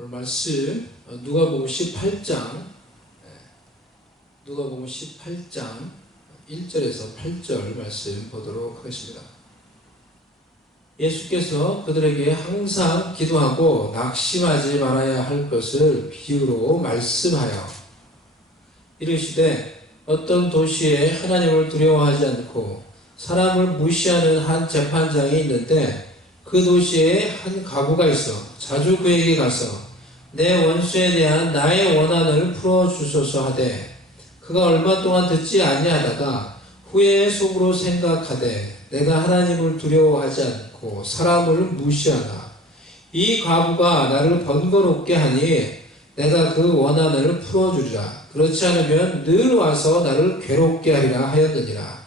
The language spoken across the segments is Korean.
오늘 말씀 누가복음 18장 1절에서 8절 말씀 보도록 하겠습니다. 예수께서 그들에게 항상 기도하고 낙심하지 말아야 할 것을 비유로 말씀하여 이르시되 어떤 도시에 하나님을 두려워하지 않고 사람을 무시하는 한 재판장이 있는데 그 도시에 한 과부가 있어 자주 그에게 가서 내 원수에 대한 나의 원한을 풀어주소서 하되 그가 얼마 동안 듣지 아니하다가 후에 속으로 생각하되 내가 하나님을 두려워하지 않고 사람을 무시하나 이 과부가 나를 번거롭게 하니 내가 그 원한을 풀어주리라. 그렇지 않으면 늘 와서 나를 괴롭게 하리라 하였느니라.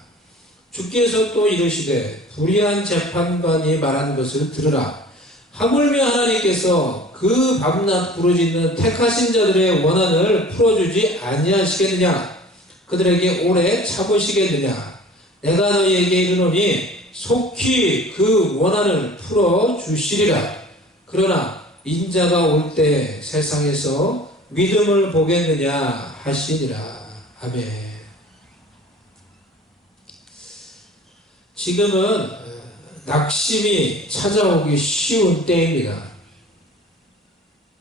주께서 또 이르시되 불의한 재판관이 말한 것을 들으라. 하물며 하나님께서 그 밤낮 부르짖는 택하신 자들의 원한을 풀어주지 아니하시겠느냐? 그들에게 오래 참으시겠느냐? 내가 너희에게 이르노니 속히 그 원한을 풀어주시리라. 그러나 인자가 올 때 세상에서 믿음을 보겠느냐 하시니라. 아멘. 지금은 낙심이 찾아오기 쉬운 때입니다.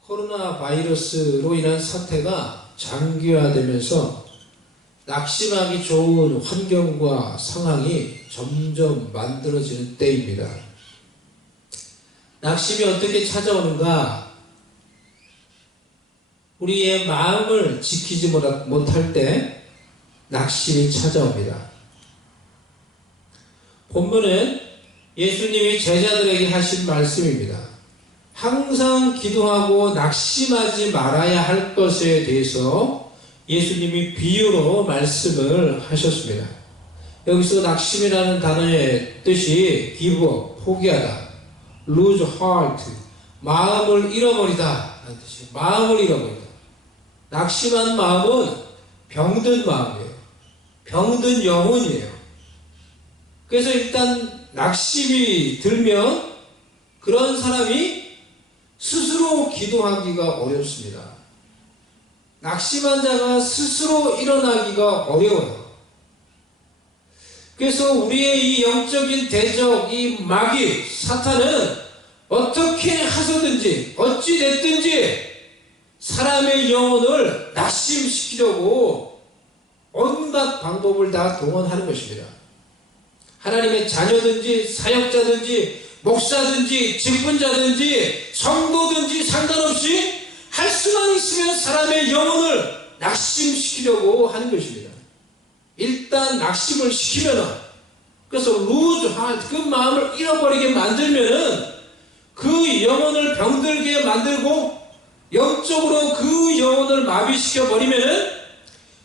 코로나 바이러스로 인한 사태가 장기화되면서 낙심하기 좋은 환경과 상황이 점점 만들어지는 때입니다. 낙심이 어떻게 찾아오는가? 우리의 마음을 지키지 못할 때 낙심이 찾아옵니다. 본문은 예수님이 제자들에게 하신 말씀입니다. 항상 기도하고 낙심하지 말아야 할 것에 대해서 예수님이 비유로 말씀을 하셨습니다. 여기서 낙심이라는 단어의 뜻이 give up, 포기하다, lose heart, 마음을 잃어버리다 라는 뜻이에요. 마음을 잃어버리다. 낙심한 마음은 병든 마음이에요. 병든 영혼이에요. 그래서 일단 낙심이 들면 그런 사람이 스스로 기도하기가 어렵습니다. 낙심한 자가 스스로 일어나기가 어려워요. 그래서 우리의 이 영적인 대적, 이 마귀, 사탄은 어떻게 하서든지 어찌 됐든지 사람의 영혼을 낙심시키려고 온갖 방법을 다 동원하는 것입니다. 하나님의 자녀든지 사역자든지 목사든지 직분자든지 성도든지 상관없이 할 수만 있으면 사람의 영혼을 낙심시키려고 하는 것입니다. 일단 낙심을 시키면은, 그래서 lose heart, 그 마음을 잃어버리게 만들면은 그 영혼을 병들게 만들고 영적으로 그 영혼을 마비시켜 버리면은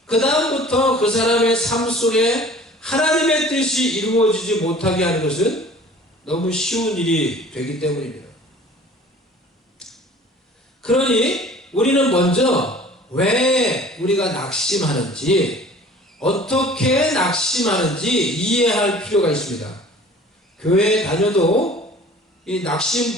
그 다음부터 그 사람의 삶 속에 하나님의 뜻이 이루어지지 못하게 하는 것은 너무 쉬운 일이 되기 때문입니다. 그러니 우리는 먼저 왜 우리가 낙심하는지, 어떻게 낙심하는지 이해할 필요가 있습니다. 교회에 다녀도 이 낙심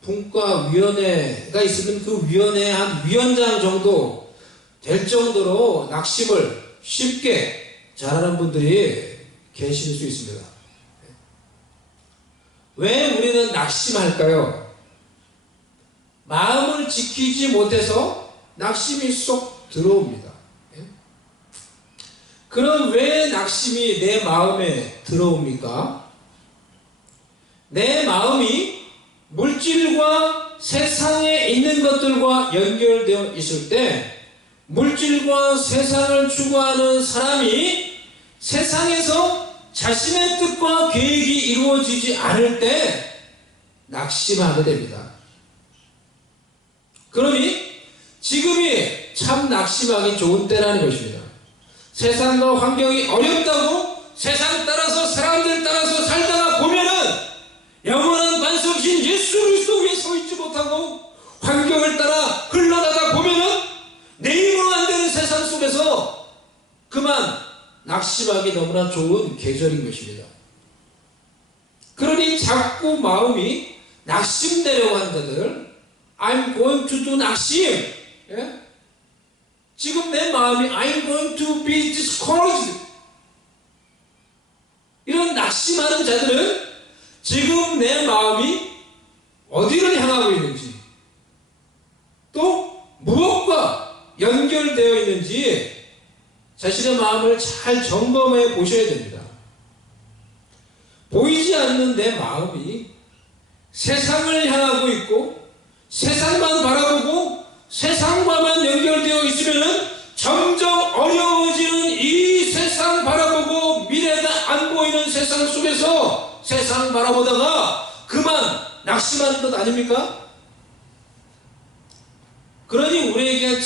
분과위원회가 있으면 그 위원회 한 위원장 정도 될 정도로 낙심을 쉽게 잘하는 분들이 계실 수 있습니다. 왜 우리는 낙심할까요? 마음을 지키지 못해서 낙심이 쏙 들어옵니다. 그럼 왜 낙심이 내 마음에 들어옵니까? 내 마음이 물질과 세상에 있는 것들과 연결되어 있을 때 물질과 세상을 추구하는 사람이 세상에서 자신의 뜻과 계획이 이루어지지 않을 때 낙심하게 됩니다. 그러니 지금이 참 낙심하기 좋은 때라는 것입니다. 세상과 환경이 어렵다고 세상 따라서 사람들 따라서 살다가 보면은 영원한 반석이신 예수 그리스도 위에 서 있지 못하고 환경을 따라 흘러가다 보면은 내 힘으로 안 되는 세상 속에서 그만 낙심하기 너무나 좋은 계절인 것입니다. 그러니 자꾸 마음이 낙심되려고 하는 자들, I'm going to do 낙심. 예? 지금 내 마음이 I'm going to be discouraged. 이런 낙심하는 자들은 지금 내 마음이 어디를 향하고 있는지, 또 무엇과 연결되어 있는지 자신의 마음을 잘 점검해 보셔야 됩니다. 보이지 않는 내 마음이 세상을 향하고 있고 세상만 바라보고 세상과만 연결되어 있으면 점점 어려워지는 이 세상 바라보고 미래가 안 보이는 세상 속에서 세상 바라보다가 그만 낙심하는 것 아닙니까? 그러니 우리에게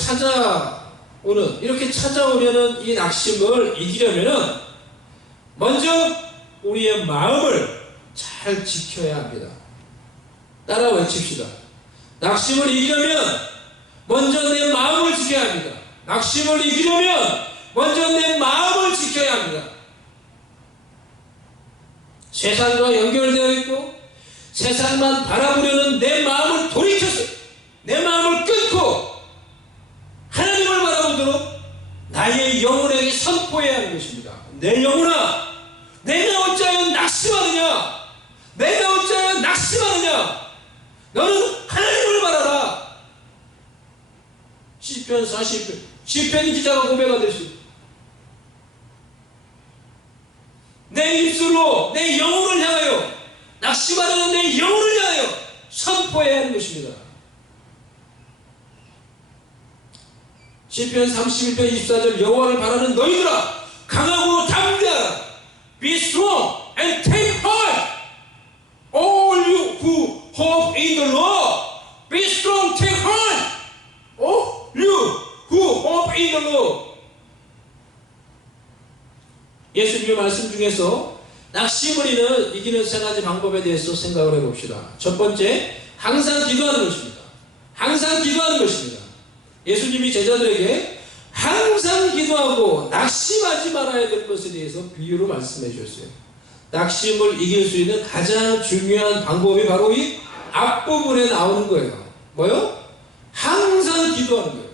이렇게 찾아오려는 이 낙심을 이기려면 먼저 우리의 마음을 잘 지켜야 합니다. 따라 외칩시다. 낙심을 이기려면 먼저 내 마음을 지켜야 합니다. 낙심을 이기려면 먼저 내 마음을 지켜야 합니다. 세상과 연결되어 있고 세상만 바라보려는 내 마음을 돌이켜서 내 마음을 끊고 하나님을 바라보도록 나의 영혼에게 선포해야 하는 것입니다. 내 영혼아, 내가 어찌하여 낙심하느냐? 내가 어찌하여 낙심하느냐? 너는 하나님을 바라라. 시편 40편, 시편 기자가 고백하듯이 수 있다. 내 입술로 내 영혼을 향하여, 낙심하는 내 영혼을 향하여 선포해야 하는 것입니다. 시편 31편 24절 여호와를 바라는 너희들아 강하고 담대하라. Be strong and take heart. All you who hope in the Lord. Be strong, take heart. All you who hope in the Lord. 예수님의 말씀 중에서 낙심을 이기는 세 가지 방법에 대해서 생각을 해봅시다. 첫 번째, 항상 기도하는 것입니다. 항상 기도하는 것입니다. 예수님이 제자들에게 항상 기도하고 낙심하지 말아야 될 것에 대해서 비유로 말씀해 주셨어요. 낙심을 이길 수 있는 가장 중요한 방법이 바로 이 앞부분에 나오는 거예요. 뭐요? 항상 기도하는 거예요.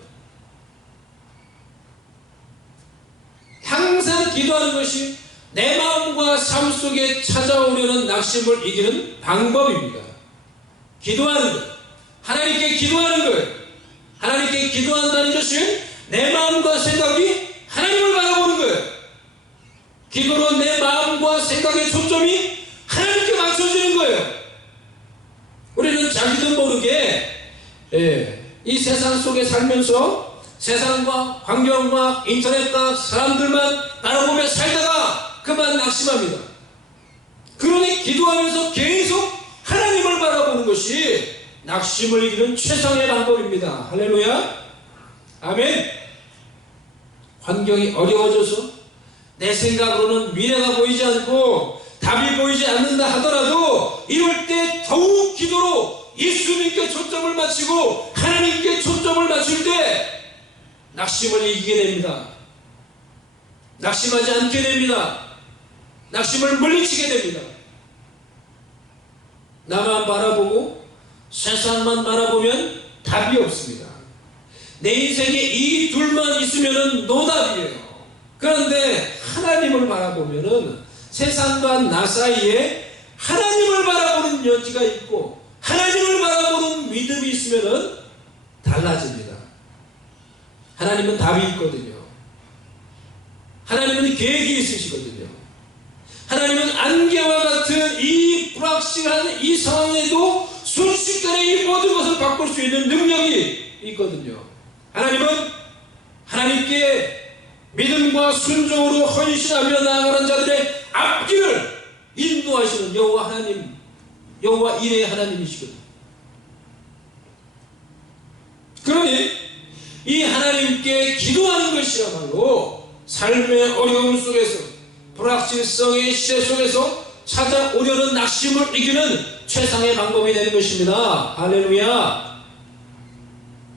항상 기도하는 것이 내 마음과 삶 속에 찾아오려는 낙심을 이기는 방법입니다. 기도하는 것, 하나님께 기도하는 거예요. 하나님께 기도한다는 것은 내 마음과 생각이 하나님을 바라보는 거예요. 기도로 내 마음과 생각의 초점이 하나님께 맞춰지는 거예요. 우리는 자기도 모르게 이 세상 속에 살면서 세상과 환경과 인터넷과 사람들만 바라보며 살다가 그만 낙심합니다. 그러니 기도하면서 계속 하나님을 바라보는 것이 낙심을 이기는 최상의 방법입니다. 할렐루야. 아멘. 환경이 어려워져서 내 생각으로는 미래가 보이지 않고 답이 보이지 않는다 하더라도 이럴 때 더욱 기도로 예수님께 초점을 맞추고 하나님께 초점을 맞출 때 낙심을 이기게 됩니다. 낙심하지 않게 됩니다. 낙심을 물리치게 됩니다. 나만 바라보고 세상만 바라보면 답이 없습니다. 내 인생에 이 둘만 있으면 노답이에요. 그런데 하나님을 바라보면 세상과 나 사이에 하나님을 바라보는 여지가 있고 하나님을 바라보는 믿음이 있으면 달라집니다. 하나님은 답이 있거든요. 하나님은 계획이 있으시거든요. 하나님은 안개와 같은 이 불확실한 이 상황에도 순식간에 이 모든 것을 바꿀 수 있는 능력이 있거든요. 하나님은 하나님께 믿음과 순종으로 헌신하며 나아가는 자들의 앞길을 인도하시는 여호와 하나님, 여호와 이레의 하나님이시거든요. 그러니 이 하나님께 기도하는 것이야말로 삶의 어려움 속에서 불확실성의 시대 속에서 찾아오려는 낙심을 이기는 최상의 방법이 되는 것입니다. 할렐루야.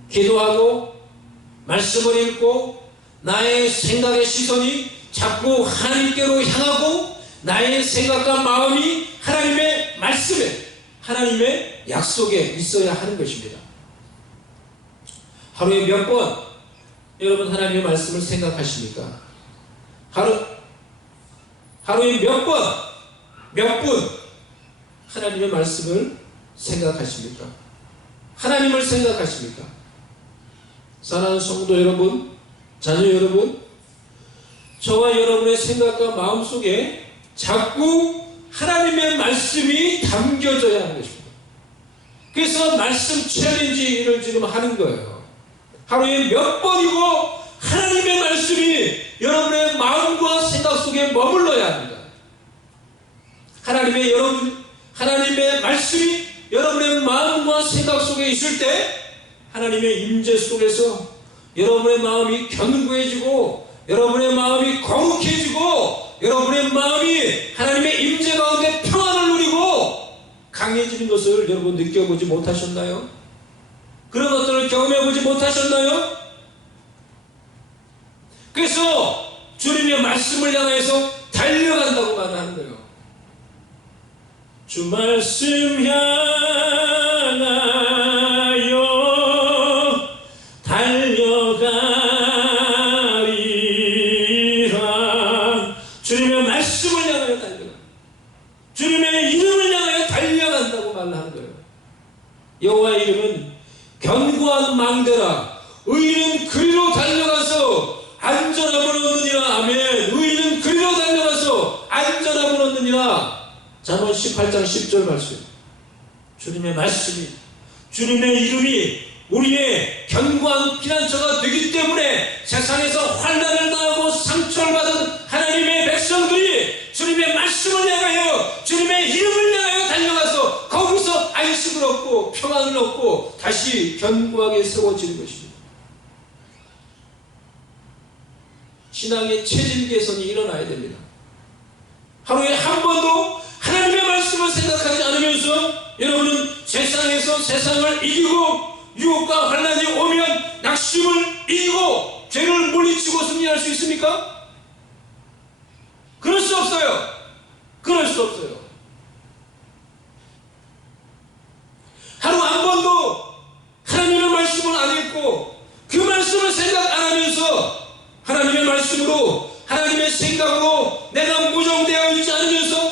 기도하고 말씀을 읽고 나의 생각의 시선이 자꾸 하나님께로 향하고 나의 생각과 마음이 하나님의 말씀에 하나님의 약속에 있어야 하는 것입니다. 하루에 몇 번 여러분 하나님의 말씀을 생각하십니까? 하루에 몇 번, 몇 분 하나님의 말씀을 생각하십니까? 하나님을 생각하십니까? 사랑하는 성도 여러분, 자녀 여러분, 저와 여러분의 생각과 마음속에 자꾸 하나님의 말씀이 담겨져야 하는 것입니다. 그래서 말씀 챌린지를 지금 하는 거예요. 하루에 몇 번이고 하나님의 말씀이 여러분의 마음과 생각 속에 머물러야 합니다. 하나님의 말씀이 여러분의 마음과 생각 속에 있을 때 하나님의 임재 속에서 여러분의 마음이 견고해지고 여러분의 마음이 거룩해지고 여러분의 마음이 하나님의 임재 가운데 평안을 누리고 강해지는 것을 여러분 느껴보지 못하셨나요? 그런 것들을 경험해보지 못하셨나요? 그래서 주님의 말씀을 향해서 달려간다고 말하는 거예요. 주 말씀 향하여 달려가리라. 주님의 말씀을 향하여 달려가. 주님의 이름을 향하여 달려간다고 말하는 거예요. 여호와의 이름은 견고한 망대라. 의인은 그리로 달려가서 안전함을 얻느니라. 아멘. 의인은 그리로 달려가서 안전함을 얻느니라. 잠언 18장 10절 말씀. 주님의 말씀이, 주님의 이름이 우리의 견고한 피난처가 되기 때문에 세상에서 환난을 당하고 상처를 받은 하나님의 백성들이 주님의 말씀을 향하여 주님의 이름을 향하여 달려가서 거기서 안식을 얻고 평안을 얻고 다시 견고하게 세워지는 것입니다. 신앙의 체질 개선이 일어나야 됩니다. 하루에 한 번도 하나님의 말씀을 생각하지 않으면서 여러분은 세상에서 세상을 이기고 유혹과 환난이 오면 낙심을 이기고 죄를 물리치고 승리할 수 있습니까? 그럴 수 없어요. 그럴 수 없어요. 하루 한 번도 하나님의 말씀을 안 읽고 그 말씀을 생각 안 하면서 하나님의 말씀으로 하나님의 생각으로 내가 무정되어 있지 않으면서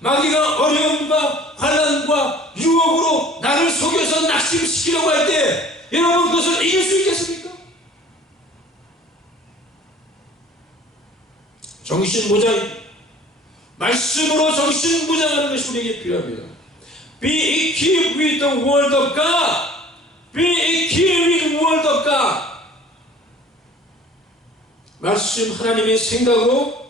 마귀가 어려움과 환난과 유혹으로 나를 속여서 낙심시키려고 할 때 여러분 그것을 이길 수 있겠습니까? 정신무장, 말씀으로 정신무장하는 것이 우리에게 필요합니다. Be equipped with the word of God. Be equipped with the word of God. 말씀 하나님의 생각으로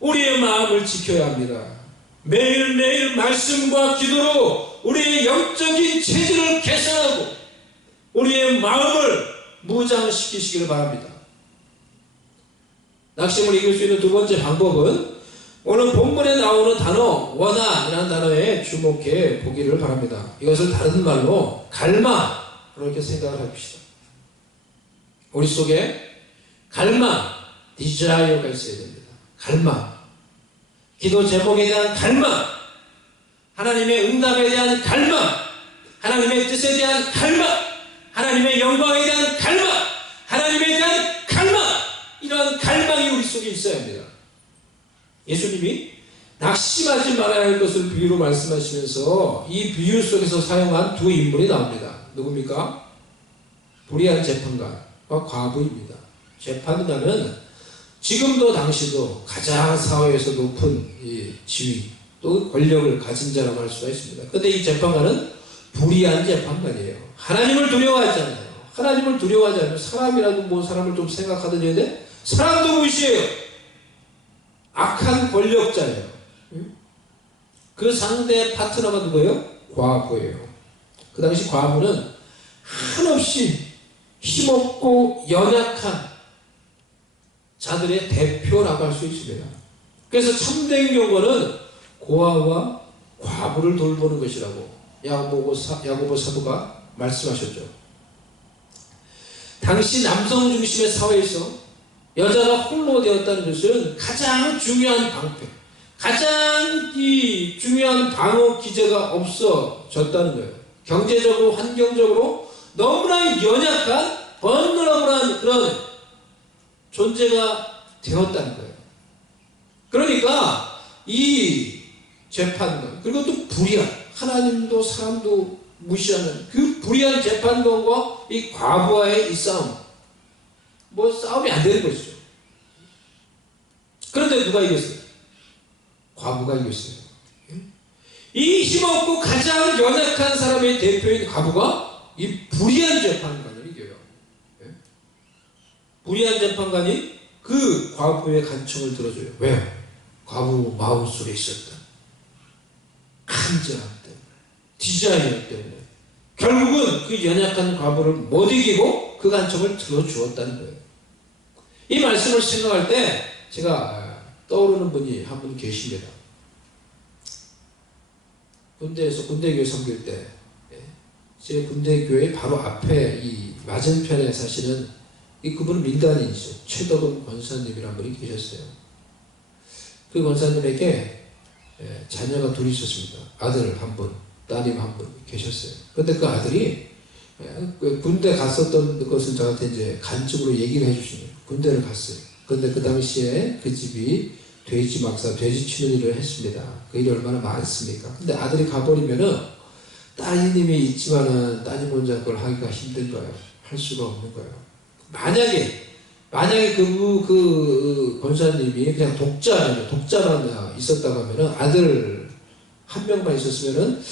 우리의 마음을 지켜야 합니다. 매일매일 말씀과 기도로 우리의 영적인 체질을 개선하고 우리의 마음을 무장시키시기를 바랍니다. 낙심을 이길 수 있는 두 번째 방법은 오늘 본문에 나오는 단어 원한이라는 단어에 주목해 보기를 바랍니다. 이것을 다른 말로 갈망 이렇게 생각을 합시다. 우리 속에 갈망, desire가 있어야 됩니다. 갈망. 기도 제목에 대한 갈망, 하나님의 응답에 대한 갈망, 하나님의 뜻에 대한 갈망, 하나님의 영광에 대한 갈망, 하나님에 대한 갈망, 이러한 갈망이 우리 속에 있어야 합니다. 예수님이 낙심하지 말아야 할 것을 비유로 말씀하시면서 이 비유 속에서 사용한 두 인물이 나옵니다. 누굽니까? 불의한 재판관과 과부입니다. 재판관은 지금도 당시도 가장 사회에서 높은 이 지위 또 권력을 가진 자라고 할 수가 있습니다. 그런데 이 재판관은 불의한 재판관이에요. 하나님을 두려워하지 않아요. 하나님을 두려워하지 않으면 사람이라도 뭐 사람을 좀 생각하든지 해야 사람도 무시해요. 악한 권력자예요. 그 상대 파트너가 누구예요? 과부예요. 그 당시 과부는 한없이 힘없고 연약한 자들의 대표라고 할 수 있습니다. 그래서 참된 경건은 고아와 과부를 돌보는 것이라고 야고보 사도가 말씀하셨죠. 당시 남성 중심의 사회에서 여자가 홀로 되었다는 것은 가장 중요한 방패, 가장 중요한 방어 기제가 없어졌다는 거예요. 경제적으로, 환경적으로 너무나 연약한 번너러블한 그런 존재가 되었다는 거예요. 그러니까 이 재판관, 그리고 또 불의한, 하나님도 사람도 무시하는 그 불의한 재판관과 이 과부와의 이 싸움, 뭐 싸움이 안 되는 것이죠. 그런데 누가 이겼어요? 과부가 이겼어요. 이 힘없고 가장 연약한 사람의 대표인 과부가 이 불의한 재판관을 이겨요. 불의한 재판관이 그 과부의 간청을 들어줘요. 왜? 과부 마음속에 있었던 간절함 때문에, 디자이어 때문에 결국은 그 연약한 과부를 못 이기고 그 간청을 들어주었다는 거예요. 이 말씀을 생각할 때 제가 떠오르는 분이 한 분 계십니다. 군대에서 군대교회 섬길 때 제 군대교회 바로 앞에 이 맞은편에 사실은 그분은 민간인이죠. 최덕은 권사님이라는 분이 계셨어요. 그 권사님에게 자녀가 둘이 있었습니다. 아들 한 분, 따님 한 분 계셨어요. 그런데 그 아들이 군대 갔었던 것을 저한테 이제 간증으로 얘기를 해주시네요. 군대를 갔어요. 그런데 그 당시에 그 집이 돼지 막사, 돼지 치는 일을 했습니다. 그 일이 얼마나 많습니까? 근데 아들이 가버리면은 따님이 있지만은 따님 혼자 그걸 하기가 힘든 거예요. 할 수가 없는 거예요. 만약에 그 권사님이 그냥 독자만 있었다고 하면은 아들 한 명만 있었으면은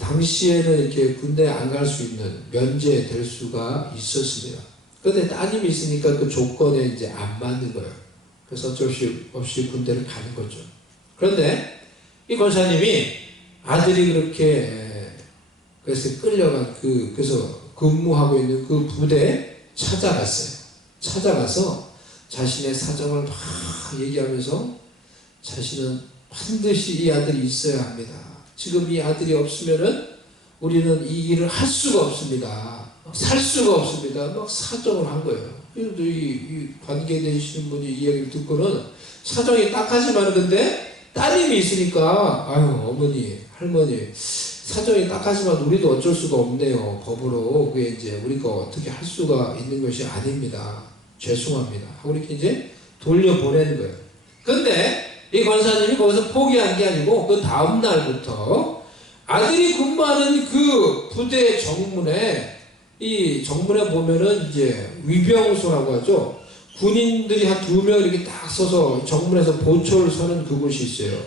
당시에는 이렇게 군대 안 갈 수 있는 면제될 수가 있었습니다. 그런데 따님이 있으니까 그 조건에 이제 안 맞는 거예요. 그래서 어쩔 수 없이 군대를 가는 거죠. 그런데 이 권사님이 아들이 그렇게 그래서 끌려간 그래서 근무하고 있는 그 부대에 찾아갔어요. 찾아가서 자신의 사정을 막 얘기하면서 자신은 반드시 이 아들이 있어야 합니다. 지금 이 아들이 없으면은 우리는 이 일을 할 수가 없습니다. 살 수가 없습니다. 막 사정을 한 거예요. 그래서 이 관계되시는 분이 이 얘기를 듣고는 사정이 딱하지만 근데 따님이 있으니까 아유 어머니 할머니 사정이 딱하지만 우리도 어쩔 수가 없네요. 법으로 그게 이제 우리가 어떻게 할 수가 있는 것이 아닙니다. 죄송합니다. 하고 이렇게 이제 돌려보내는 거예요. 근데 이 권사님이 거기서 포기한 게 아니고 그 다음 날부터 아들이 근무하는 그 부대 정문에 이 정문에 보면은 이제 위병소라고 하죠. 군인들이 한 2명 이렇게 딱 서서 정문에서 보초를 서는 그곳이 있어요.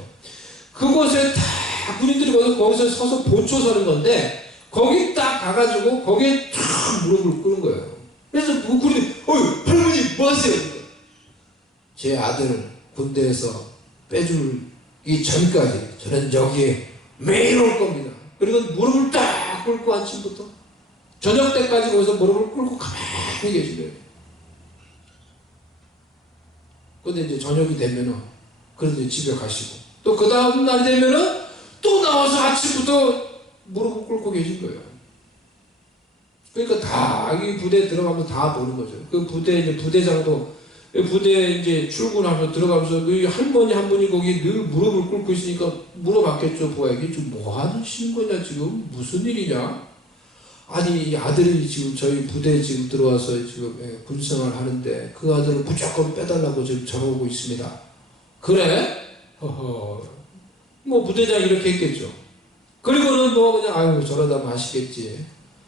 그곳에 다 군인들이 거기서 서서 보초 서는 건데 거기 딱 가가지고 거기에 쫙 무릎을 꿇은 거예요. 그래서 그 군인이 할머니 뭐 하세요? 제 아들 군대에서 빼주기 전까지 저는 여기에 매일 올 겁니다. 그리고 무릎을 딱 꿇고 아침부터 저녁 때까지 거기서 무릎을 꿇고 가만히 계신 거예요. 근데 이제 저녁이 되면은 그래서 집에 가시고 또 그 다음 날 되면은 또 나와서 아침부터 무릎을 꿇고 계신 거예요. 그러니까 다 이 부대에 들어가면 다 보는 거죠. 그 부대 이제 부대장도 부대에 이제 출근하면서 들어가면서 그 할머니 한 분이 거기 늘 무릎을 꿇고 있으니까 물어봤겠죠. 보약이 지금 뭐 하시는 거냐 지금 무슨 일이냐? 아니 아들이 지금 저희 부대에 지금 들어와서 지금 군생활 하는데 그 아들을 무조건 빼달라고 지금 전화오고 있습니다. 그래? 허허. 뭐 부대장이 이렇게 했겠죠. 그리고는 뭐 그냥 아유 저러다 마시겠지.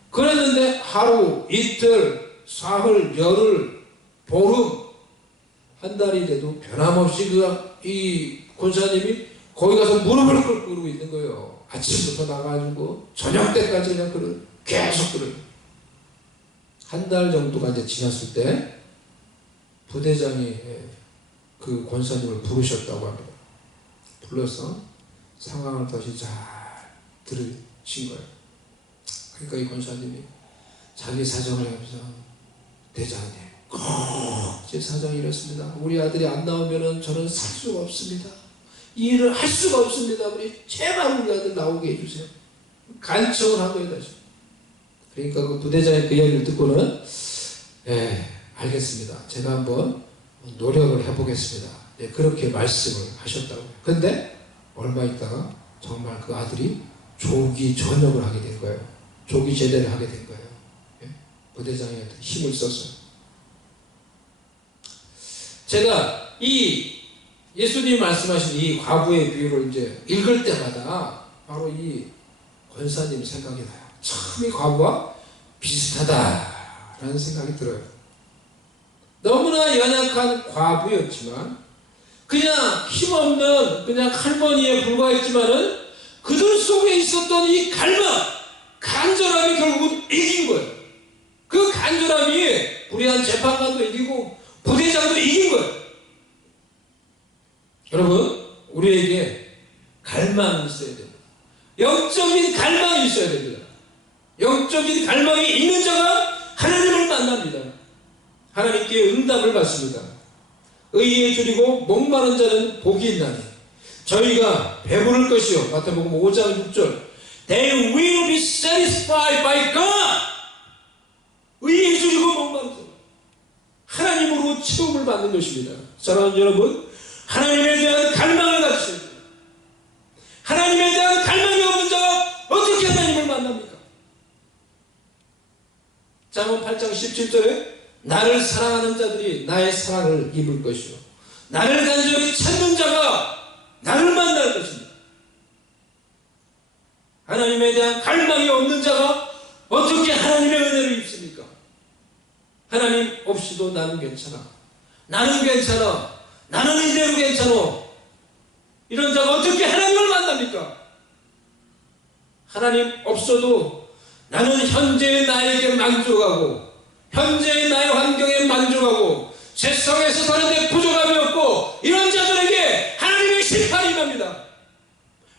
그랬는데 하루, 이틀, 사흘, 열흘, 보름, 한 달이 돼도 변함없이 이 권사님이 거기 가서 무릎을 꿇고 있는 거예요. 아침부터 나가지고 저녁 때까지 그냥 계속 그래요. 한 달 정도가 이제 지났을 때 부대장이 그 권사님을 부르셨다고 합니다. 불러서 상황을 다시 잘 들으신 거예요. 그러니까 이 권사님이 자기 사정을 하면서 대장님 꼭 제 사정이 이렇습니다. 우리 아들이 안 나오면은 저는 살 수가 없습니다. 이 일을 할 수가 없습니다. 우리 제발 우리 아들 나오게 해주세요. 간청을 한 거예요 다시. 그러니까 그 부대장의 그 이야기를 듣고는 알겠습니다. 제가 한번 노력을 해보겠습니다. 그렇게 말씀을 하셨다고요. 근데 얼마 있다가 정말 그 아들이 조기 전역을 하게 된 거예요. 조기 제대를 하게 된 거예요. 부대장이 힘을 써서. 제가 이 예수님이 말씀하신 이 과부의 비유를 이제 읽을 때마다 바로 이 권사님 생각이 나요. 참 이 과부와 비슷하다라는 생각이 들어요. 너무나 연약한 과부였지만 그냥 힘없는 그냥 할머니에 불과했지만은 그들 속에 있었던 이 갈망, 간절함이 결국은 이긴 거예요. 그 간절함이 불의한 재판관도 이기고 부대장도 이긴 거예요. 여러분, 우리에게 갈망이 있어야 됩니다. 영적인 갈망이 있어야 됩니다. 영적인 갈망이 있는 자가 하나님을 만납니다. 하나님께 응답을 받습니다. 의에 줄이고 목마른 자는 복이 있나니 저희가 배부를 것이요. 마태복음 5장 6절 They will be satisfied by God. 의에 줄이고 목마른 자 하나님으로 체험을 받는 것입니다. 사랑하는 여러분, 하나님에 대한 갈망을 가지셔야 돼요. 하나님에 대한 갈망이 없는 자가 어떻게 하나님을 만납니까? 잠언 8장 17절에 나를 사랑하는 자들이 나의 사랑을 입을 것이요 나를 간절히 찾는 자가 나를 만날 것입니다. 하나님에 대한 갈망이 없는 자가 어떻게 하나님의 은혜를 입습니까? 하나님 없이도 나는 괜찮아. 나는 괜찮아. 나는 이대로 괜찮아. 이런 자가 어떻게 하나님을 만납니까? 하나님 없어도 나는 현재의 나에게 만족하고 현재의 나의 환경에 만족하고 세상에서 사는데 부족함이 없고 이런 자들에게 하나님의 심판이 임합니다.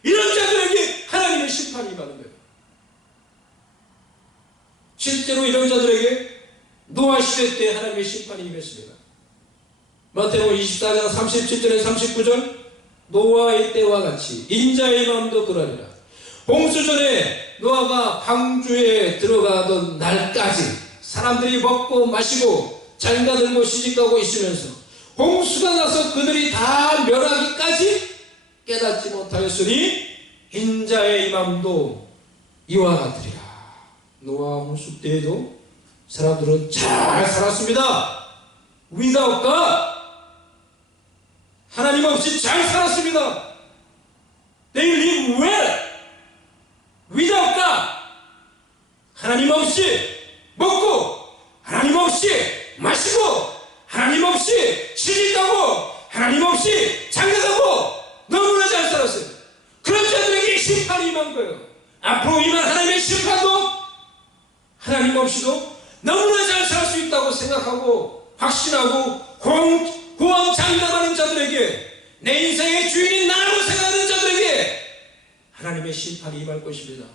이런 자들에게 하나님의 심판이 임하는 거예요. 실제로 이런 자들에게 노아 시대 때 하나님의 심판이 임했습니다. 마태복음 24장 37절에 39절 노아의 때와 같이 인자의 마음도 그러하리라. 홍수전에 노아가 방주에 들어가던 날까지 사람들이 먹고 마시고 장가 들고 시집가고 있으면서 홍수가 나서 그들이 다 멸하기까지 깨닫지 못하였으니 인자의 임함도 이와 같으리라. 노아 홍수 때에도 사람들은 잘 살았습니다. Without God, 하나님 없이 잘 살았습니다. They live well. Without God, 하나님 없이 먹고 하나님 없이 마시고 하나님 없이 시집가고 하나님 없이 장가가고 너무나 잘 살았어요. 그런 자들에게 심판이 임한 거예요. 앞으로 임할 하나님의 심판도 하나님 없이도 너무나 잘 살 수 있다고 생각하고 확신하고 호언장담하는 자들에게 내 인생의 주인이 나라고 생각하는 자들에게 하나님의 심판이 임할 것입니다.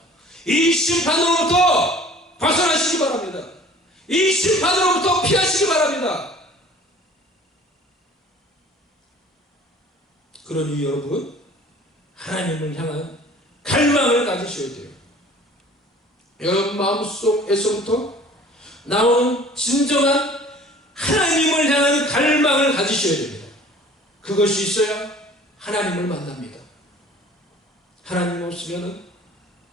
이 심판으로부터 벗어나시기 바랍니다. 이 심판으로부터 피하시기 바랍니다. 그러니 여러분, 하나님을 향한 갈망을 가지셔야 돼요. 여러분 마음속에서부터 나오는 진정한 하나님을 향한 갈망을 가지셔야 됩니다. 그것이 있어야 하나님을 만납니다. 하나님 없으면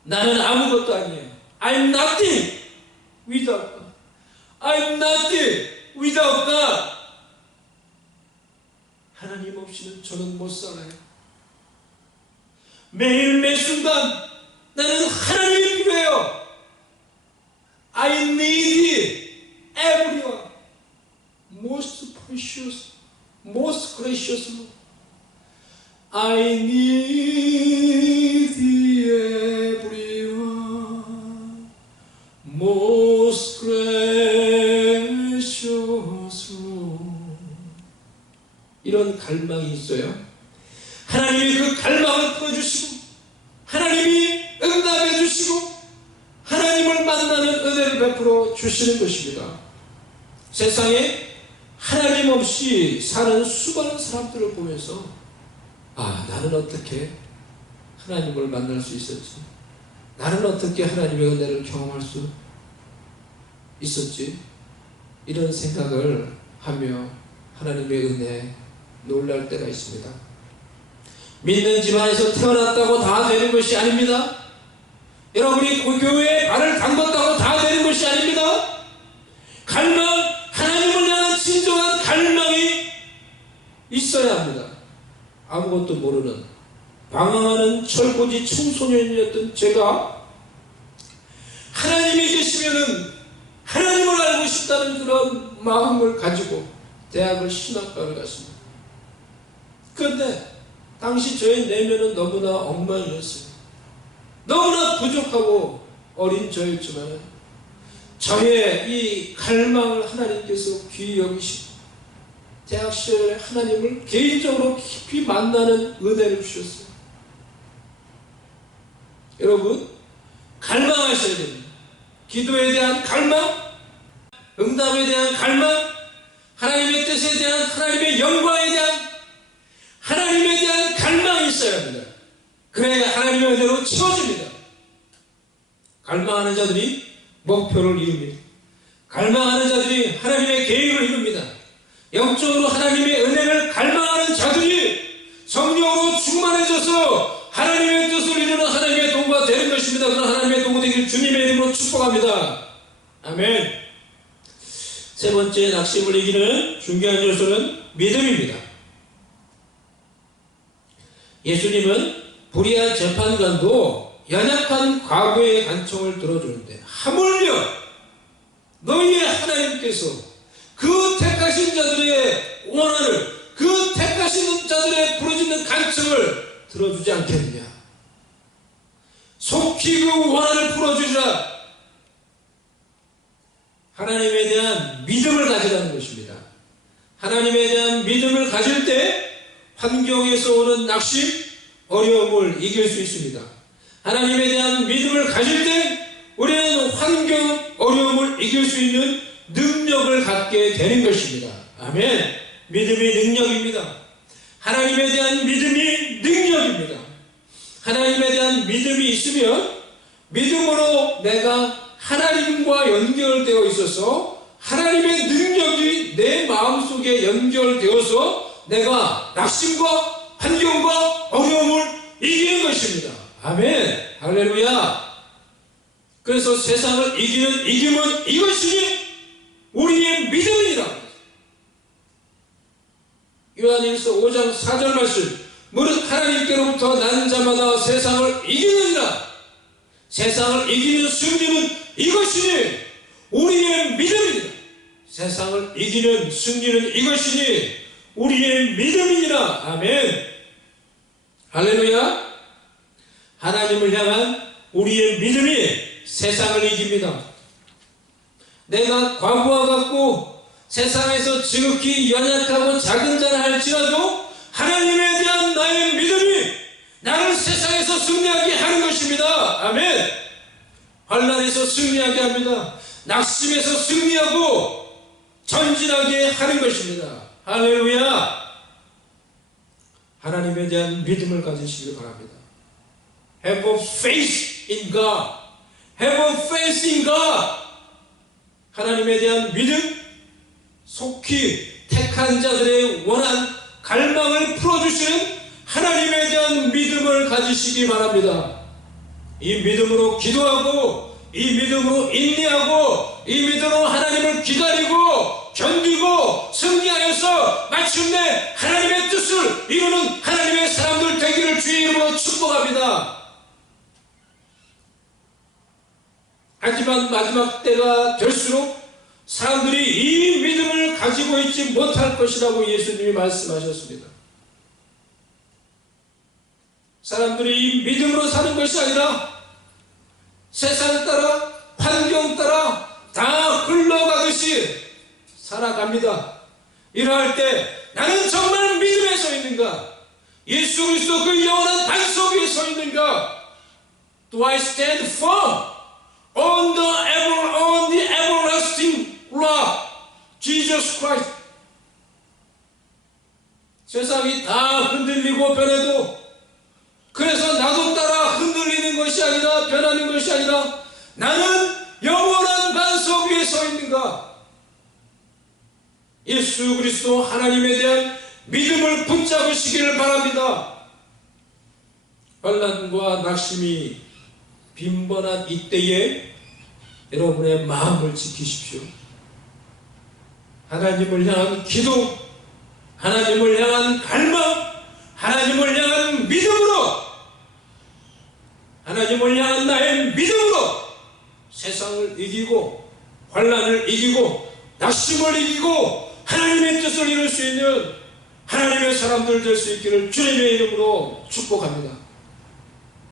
나는 아무것도 아니에요. I'm nothing without God. I'm nothing without God. 하나님 없이는 저는 못 살아요. 매일 매 순간 나는 하나님이 필요해요. I need everyone. Most precious, most gracious Lord. I need everyone. Most gracious Lord. 이런 갈망이 있어요. 하나님이 그 갈망을 풀어주시고 하나님이 응답해 주시고 하나님을 만나는 은혜를 베풀어 주시는 것입니다. 세상에 하나님 없이 사는 수많은 사람들을 보면서 나는 어떻게 하나님을 만날 수 있었지? 나는 어떻게 하나님의 은혜를 경험할 수 있었지? 이런 생각을 하며 하나님의 은혜에 놀랄 때가 있습니다. 믿는 집안에서 태어났다고 다 되는 것이 아닙니다. 여러분이 교회에 발을 담궜다고 다 되는 것이 아닙니다. 아무것도 모르는 방황하는 철부지 청소년이었던 제가 하나님이 계시면은 하나님을 알고 싶다는 그런 마음을 가지고 대학을 신학과를 갔습니다. 그런데 당시 저의 내면은 너무나 엉망이었어요. 너무나 부족하고 어린 저였지만 저의 이 갈망을 하나님께서 귀히 여기시고 대학 시절에 하나님을 개인적으로 깊이 만나는 은혜를 주셨어요. 여러분, 갈망하셔야 됩니다. 기도에 대한 갈망, 응답에 대한 갈망, 하나님의 뜻에 대한, 하나님의 영광에 대한, 하나님에 대한 갈망이 있어야 합니다. 그래야 하나님의 은혜로 채워집니다. 갈망하는 자들이 목표를 이룹니다. 갈망하는 자들이 하나님의 계획을 이룹니다. 영적으로 하나님의 은혜를 갈망하는 자들이 성령으로 충만해져서 하나님의 뜻을 이루는 하나님의 도구가 되는 것입니다. 그런 하나님의 도구 되길 주님의 이름으로 축복합니다. 아멘. 세 번째 낙심을 이기는 중요한 요소는 믿음입니다. 예수님은 불의한 재판관도 연약한 과거의 간청을 들어주는데 하물며 너희의 하나님께서 그 택하신 자들의 원한을, 그 택하신 자들의 부르짖는 간청을 들어주지 않겠느냐. 속히 그 원한을 풀어주리라. 하나님에 대한 믿음을 가지라는 것입니다. 하나님에 대한 믿음을 가질 때 환경에서 오는 낙심, 어려움을 이길 수 있습니다. 하나님에 대한 믿음을 가질 때 우리는 환경, 어려움을 이길 수 있는 능력을 갖게 되는 것입니다. 아멘. 믿음이 능력입니다. 하나님에 대한 믿음이 능력입니다. 하나님에 대한 믿음이 있으면 믿음으로 내가 하나님과 연결되어 있어서 하나님의 능력이 내 마음속에 연결되어서 내가 낙심과 환경과 어려움을 이기는 것입니다. 아멘. 할렐루야. 그래서 세상을 이기는 이김은 이것이니 우리의 믿음이니라. 요한일서 5장 4절 말씀, 무릇 하나님께로부터 난 자마다 세상을 이기느니라. 세상을 이기는 승리는 이것이니 우리의 믿음이니라. 세상을 이기는 승리는 이것이니 우리의 믿음이니라. 아멘. 할렐루야. 하나님을 향한 우리의 믿음이 세상을 이깁니다. 내가 과부와 같고 세상에서 지극히 연약하고 작은 자라 할지라도 하나님에 대한 나의 믿음이 나를 세상에서 승리하게 하는 것입니다. 아멘. 환난에서 승리하게 합니다. 낙심에서 승리하고 전진하게 하는 것입니다. 할렐루야. 하나님에 대한 믿음을 가지시길 바랍니다. Have a faith in God. Have a faith in God. 하나님에 대한 믿음, 속히 택한 자들의 원한, 갈망을 풀어주시는 하나님에 대한 믿음을 가지시기 바랍니다. 이 믿음으로 기도하고, 이 믿음으로 인내하고, 이 믿음으로 하나님을 기다리고 견디고 승리하여서 마침내 하나님의 뜻을 이루는 하나님의 사람들 되기를 주의 이름으로 축복합니다. 하지만 마지막 때가 될수록 사람들이 이 믿음을 가지고 있지 못할 것이라고 예수님이 말씀하셨습니다. 사람들이 이 믿음으로 사는 것이 아니라 세상 따라, 환경 따라 다 흘러가듯이 살아갑니다. 이러할 때 나는 정말 믿음에 서 있는가? 예수 그리스도 그 영원한 반석 위에 서 있는가? Do I stand firm on the everlasting rock, Jesus Christ? 세상이 다 흔들리고 변해도, 그래서 나도 따라 흔들리는 것이 아니라, 변하는 것이 아니라 나는 영원한 반석 위에 서 있는가? 예수 그리스도 하나님에 대한 믿음을 붙잡으시기를 바랍니다. 환난과 낙심이 빈번한 이때에 여러분의 마음을 지키십시오. 하나님을 향한 기도, 하나님을 향한 갈망, 하나님을 하나님을 향한 나의 믿음으로 세상을 이기고 환난을 이기고 낙심을 이기고 하나님의 뜻을 이룰 수 있는 하나님의 사람들 될 수 있기를 주님의 이름으로 축복합니다.